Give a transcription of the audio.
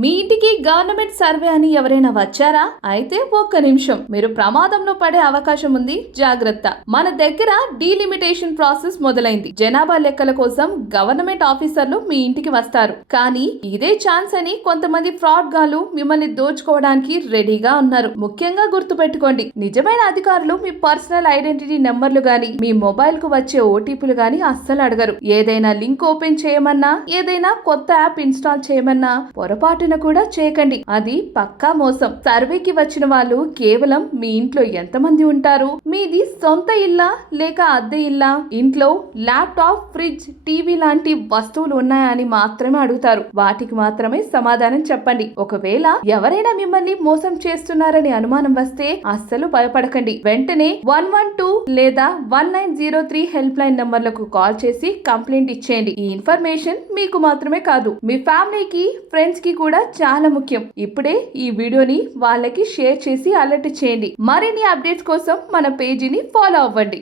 మీ ఇంటికి government survey అని ఎవరైనా వచ్చారా? అయితే ఒక్క నిమిషం, మీరు ప్రమాదంలో పడే అవకాశం ఉంది, జాగ్రత్త. మన దగ్గర డీలిమిటేషన్ ప్రాసెస్ మొదలైంది. జనాభా లెక్కల కోసం గవర్నమెంట్ ఆఫీసర్లు మీ ఇంటికి వస్తారు. కానీ ఇదే ఛాన్స్ అని కొంతమంది ఫ్రాడ్ గాలు మిమ్మల్ని దోచుకోవడానికి రెడీగా ఉన్నారు. ముఖ్యంగా గుర్తుపెట్టుకోండి, నిజమైన అధికారులు మీ పర్సనల్ ఐడెంటిటీ నెంబర్లు గాని, మీ మొబైల్ కు వచ్చే ఓటీపీలు గాని అస్సలు అడగరు. ఏదైనా లింక్ ఓపెన్ చేయమన్నా, ఏదైనా కొత్త యాప్ ఇన్స్టాల్ చేయమన్నా పొరపాటున కూడా చేయకండి. అది పక్కా మోసం. సర్వేకి వచ్చిన వాళ్ళు కేవలం మీ ఇంట్లో ఎంతమంది ఉంటారు, మీది సొంత ఇల్లా లేక అద్దె ఇల్లా, ఇంట్లో ల్యాప్టాప్, ఫ్రిడ్జ్, టీవీ లాంటి వస్తువులు ఉన్నాయా అని మాత్రమే అడుగుతారు. వాటికి మాత్రమే సమాధానం చెప్పండి. ఒకవేళ ఎవరైనా మిమ్మల్ని మోసం చేస్తున్నారని అనుమానం వస్తే అస్సలు భయపడకండి. వెంటనే 112 లేదా 1903 హెల్ప్ లైన్ నంబర్లకు కాల్ చేసి కంప్లైంట్ ఇచ్చేయండి. ఈ ఇన్ఫర్మేషన్ మీకు మాత్రమే కాదు, మీ ఫ్యామిలీకి, ఫ్రెండ్స్ కి కూడా చాలా ముఖ్యం. ఇప్పుడే ఈ వీడియోని వాళ్ళకి షేర్ చేసి అలర్ట్ చేయండి. మరిన్ని అప్డేట్స్ కోసం మన పేజీని ఫాలో అవ్వండి.